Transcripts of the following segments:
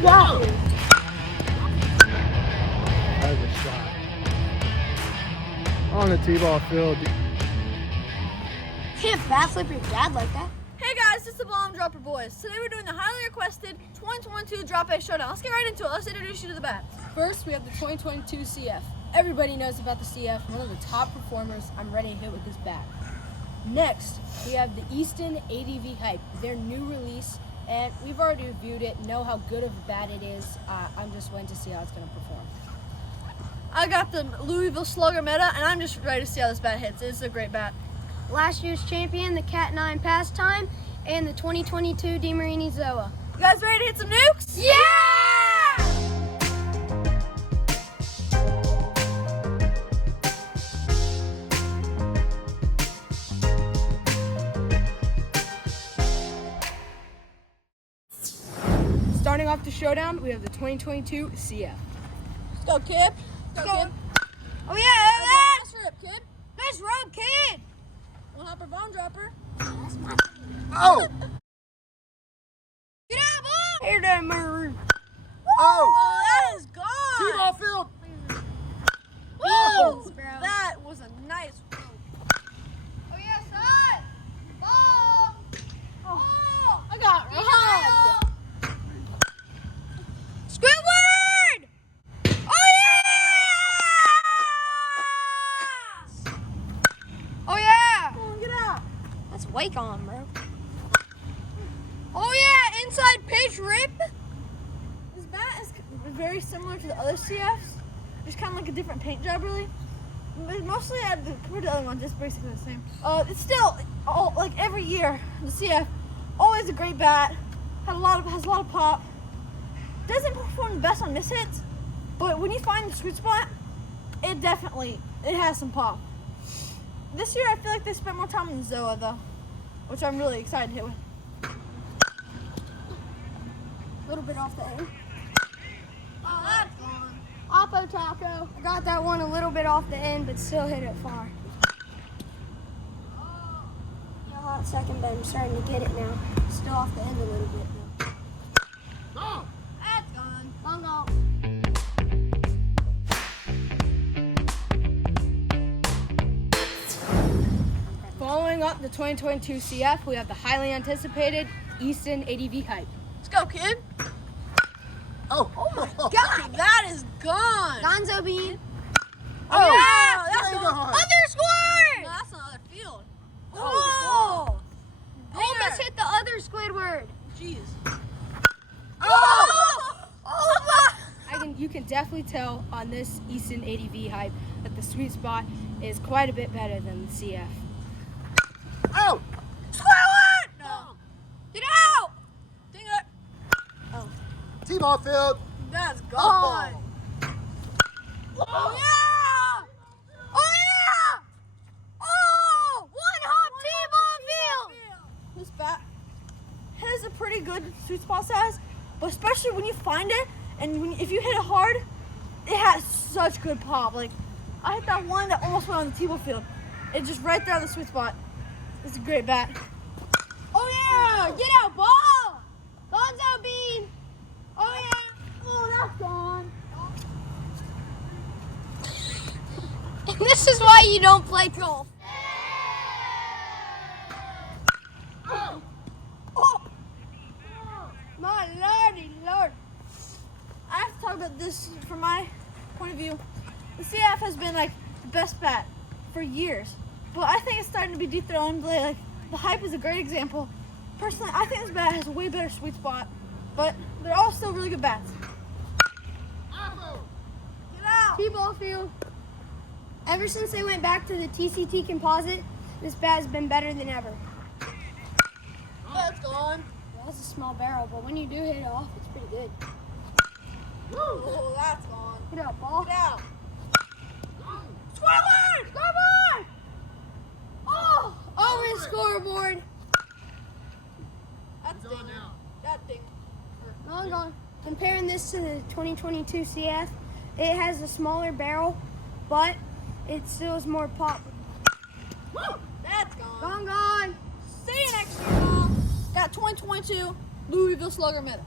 Wow. That was a shot. On the T-ball field. Can't fast flip your dad like that. Hey guys, this is the Bomb Dropper Boys. Today we're doing the highly requested 2022 Drop A Showdown. Let's get right into it. Let's introduce you to the bats. First, we have the 2022 CF. Everybody knows about the CF, one of the top performers I'm ready to hit with this bat. Next, we have the Easton ADV Hype, their new release, and we've already reviewed it, know how good of a bat it is. I'm just waiting to see how it's going to perform. I got the Louisville Slugger Meta, and I'm just ready to see how this bat hits. It's a great bat. Last year's champion, the CAT9 Pastime, and the 2022 DeMarini CF. You guys ready to hit some nukes? Yeah! Starting off the showdown, we have the 2022 CF. Let's go, kid. Let's go, kid. Oh yeah, Nice rip, kid. nice rope, kid! One hopper, bomb dropper. Oh! Get out, ball! Here, that Marucci. Oh! Oh, that is gone. T-ball field! Woo! Beans, bro. That was a nice rope. Oh yeah, son! Ball! Oh! I got robbed. Squidward! Oh yeah! Oh yeah! Come on, get out. That's wake on, bro. Oh yeah, inside pitch rip. This bat is very similar to the other CFs. It's kind of like a different paint job, really. But mostly, compared to the other ones, it's basically the same. It's still, like every year, the CF, always a great bat. Has a lot of pop. Doesn't perform the best on mishits, but when you find the sweet spot, it has some pop. This year, I feel like they spent more time on the Zoa, though, which I'm really excited to hit with. A little bit off the end. Oh, that's gone. Oppo Taco. I got that one a little bit off the end, but still hit it far. Yeah, hot second, but I'm starting to get it now. Still off the end a little bit though. Oh! That's gone. Long go. Following up the 2022 CF, we have the highly anticipated Easton ADV Hype. Let's go, kid. Oh! Oh my God, that is gone. Gonzo Bean. Oh, yeah, that's Very gone. gone. Other squid! No, that's another field. Oh! There. Almost hit the other Squidward. Jeez. Oh! Oh You can definitely tell on this Easton ADV Hype that the sweet spot is quite a bit better than the CF. Oh! Squidward! No. Get out! Dang it. T-ball field! That's gone. Oh yeah! Oh yeah! Oh! One hop T-ball field! This bat has a pretty good sweet spot size, but especially when you find it and if you hit it hard, it has such good pop. Like, I hit that one that almost went on the T-ball field. It's just right there on the sweet spot. It's a great bat. Oh yeah! Get out, ball! Gonzo Bean! Oh yeah! Oh, that's gone. And this is why you don't play golf. Oh. Oh. My lordy lord. I have to talk about this from my point of view. The CF has been like the best bat for years, but I think it's starting to be dethroned. Like, the Hype is a great example. Personally, I think this bat has a way better sweet spot, but they're all still really good bats. Get out! T-ball field. Ever since they went back to the TCT Composite, this bat has been better than ever. That's gone. Well, that's a small barrel, but when you do hit it off, it's pretty good. Oh, that's gone. Get out, ball. Get out. Scoreboard! Scoreboard! Oh! Over the scoreboard. That's ding. That thing. Long gone. Comparing this to the 2022 CF, it has a smaller barrel, but it still has more pop. That's gone. Gone. See you next year, Mom. Got 2022 Louisville Slugger Meta.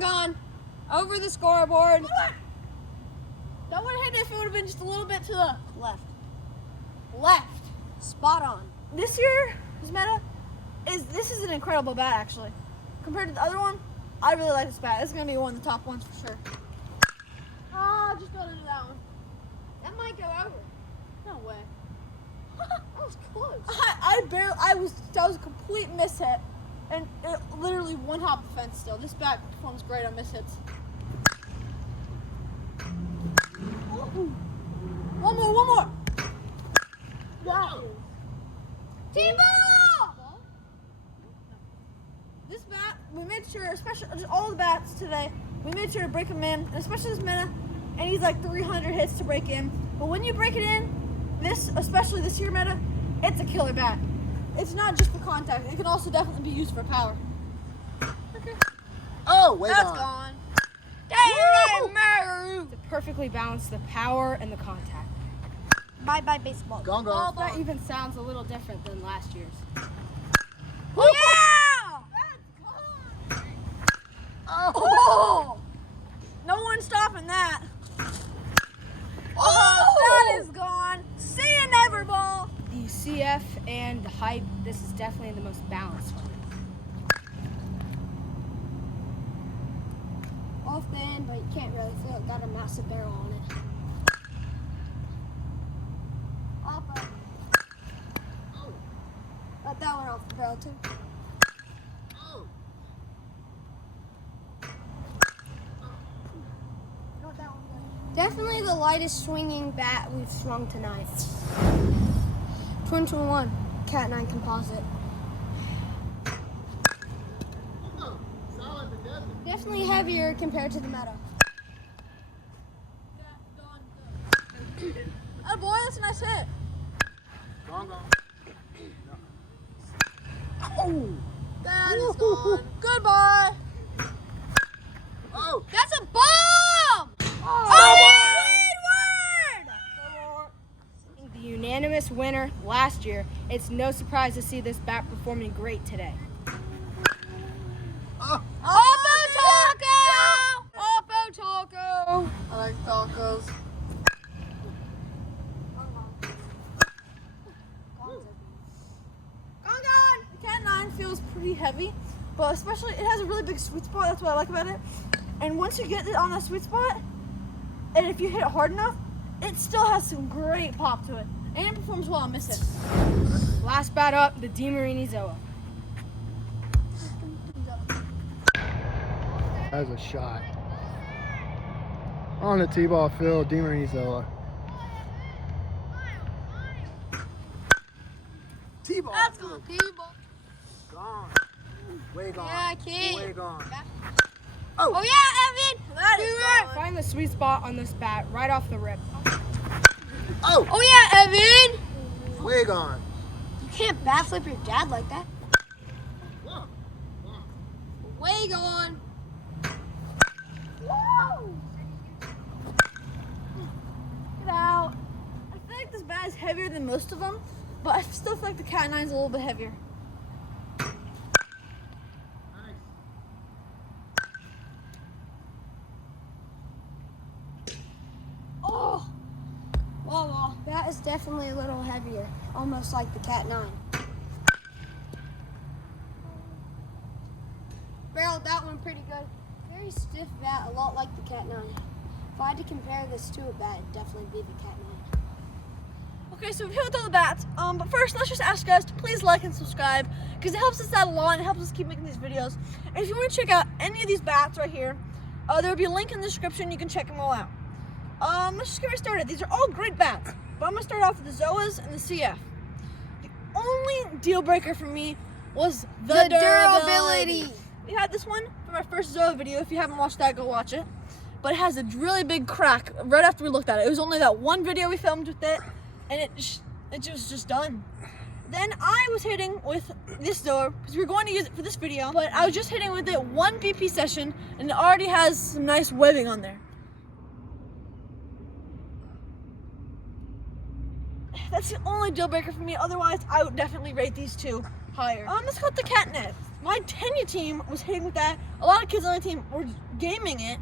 Gone. Over the scoreboard. That would have hit if it would have been just a little bit to the left. Left. Spot on. This year, this is an incredible bat actually. Compared to the other one, I really like this bat. This is gonna be one of the top ones for sure. Just got into that one. That might go over. No way. That was close. That was a complete mishit, and it literally one hop the fence. Still, this bat performs great on mishits. One more. Wow. T-ball! This bat, we made sure, especially just all the bats today, we made sure to break them in, and especially this Meta, and he's like 300 hits to break in. But when you break it in, especially this year Meta, it's a killer bat. It's not just for contact, it can also definitely be used for power. Okay. Oh, way That's gone. gone. To perfectly balance the power and the contact. Bye-bye baseball. Gone. That even sounds a little different than last year's. Oh yeah! That's gone. Oh! No one's stopping that. Oh, that is gone. See you never, ball. The CF and the hype, this is definitely the most balanced one. Off the end, but you can't really feel it. Got a massive barrel on it. Off of. Let that one off the barrel too. Oh. Let that one go. Definitely the lightest swinging bat we've swung tonight. 2021 CAT9 Composite. Oh, solid but deadly. Definitely heavier compared to the Meta. Oh boy, that's a nice hit. Gone. Oh, that is gone. Goodbye. Oh. That's a bomb! Oh, The unanimous winner last year, it's no surprise to see this bat performing great today. Oh. Oppo Taco. I like tacos. The CAT9 feels pretty heavy, but especially it has a really big sweet spot. That's what I like about it. And once you get it on that sweet spot, and if you hit it hard enough, it still has some great pop to it, and it performs well on miss hits. Last bat up, the DeMarini CF. That was a shot. On the T-ball field, DeMarini CF. T-ball. That's field. gone. T-ball. Gone. Way gone. Yeah, kid. Way gone. Oh yeah, Evan! That is gone. Find the sweet spot on this bat right off the rip. Oh. Oh yeah, Evan! Way gone. You can't bat flip your dad like that. Whoa. Way gone. Get out. I feel like this bat is heavier than most of them, but I still feel like the CAT9 is a little bit heavier. Nice. Oh! Well, that is definitely a little heavier, almost like the CAT9. Barreled that one pretty good. Very stiff bat, a lot like the CAT9. If I had to compare this to a bat, it'd definitely be the CAT9. Okay, so we've hit with all the bats. But first, let's just ask you guys to please like and subscribe, because it helps us out a lot and it helps us keep making these videos. And if you want to check out any of these bats right here, there will be a link in the description. You can check them all out. Let's just get right started. These are all great bats, but I'm going to start off with the Zoas and the CF. The only deal breaker for me was the durability. We had this one for my first Zoa video. If you haven't watched that, go watch it. But it has a really big crack right after we looked at it. It was only that one video we filmed with it, and it was just done. Then I was hitting with this Zoa because we were going to use it for this video, but I was just hitting with it one BP session, and it already has some nice webbing on there. That's the only deal breaker for me. Otherwise, I would definitely rate these two higher. Let's go with the CAT9. My tenure team was hitting with that. A lot of kids on the team were gaming it,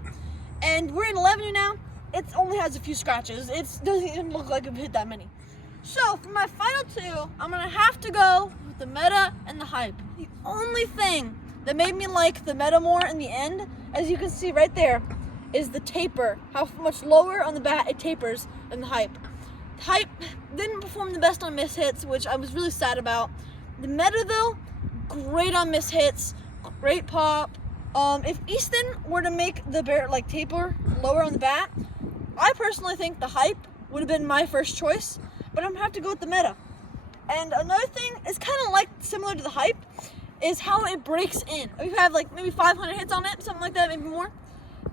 and we're in 11 now. It only has a few scratches. It doesn't even look like I've hit that many. So for my final two, I'm gonna have to go with the meta and the hype. The only thing that made me like the meta more in the end, as you can see right there, is the taper. How much lower on the bat it tapers than the hype. The hype didn't perform the best on miss hits, which I was really sad about. The meta though, great on miss hits, great pop. If Easton were to make the taper lower on the bat, I personally think the hype would have been my first choice, but I'm gonna have to go with the meta. And another thing is kind of like similar to the hype, is how it breaks in. You have like maybe 500 hits on it, something like that, maybe more.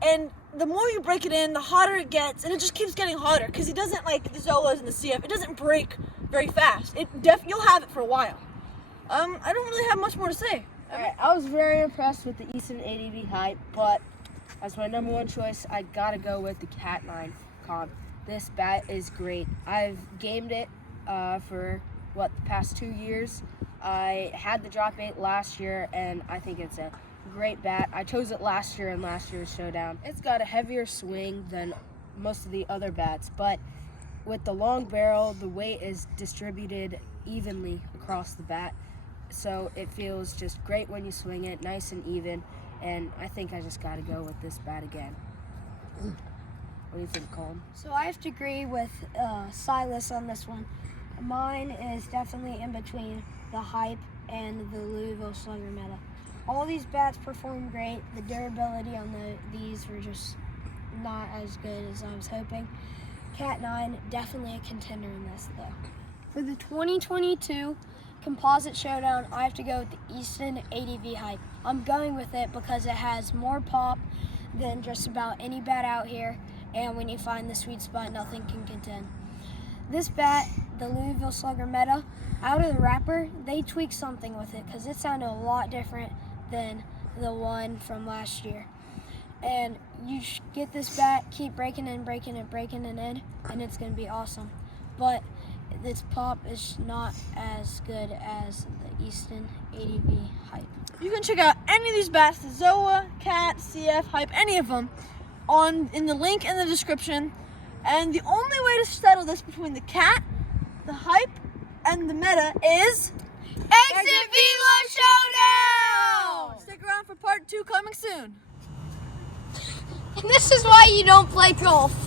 And the more you break it in, the hotter it gets, and it just keeps getting hotter because it doesn't like the Zolas and the CF. It doesn't break very fast. You'll have it for a while. I don't really have much more to say. Alright, I was very impressed with the Easton ADV hype, but as my number one choice, I gotta go with the CAT9 comp. This bat is great. I've gamed it for the past 2 years. I had the drop 8 last year, and I think it's a great bat. I chose it last year in last year's showdown. It's got a heavier swing than most of the other bats, but with the long barrel, the weight is distributed evenly across the bat. So it feels just great when you swing it, nice and even, and I think I just gotta go with this bat again. What do you think, Colin? So I have to agree with Silas on this one. Mine is definitely in between the hype and the Louisville Slugger meta. All these bats perform great. The durability on these were just not as good as I was hoping. CAT9, definitely a contender in this though. For the 2022 Composite Showdown, I have to go with the Easton ADV hype. I'm going with it because it has more pop than just about any bat out here, and when you find the sweet spot, nothing can contend. This bat, the Louisville Slugger meta, out of the wrapper, they tweaked something with it because it sounded a lot different than the one from last year. And you get this bat, keep breaking and breaking and breaking it in, and it's going to be awesome. But this pop is not as good as the Easton ADV hype. You can check out any of these bats, the Zoa, CAT, CF, hype, any of them, in the link in the description. And the only way to settle this between the CAT, the hype, and the meta is Exit Velo Showdown! Stick around for part 2 coming soon. And this is why you don't play golf.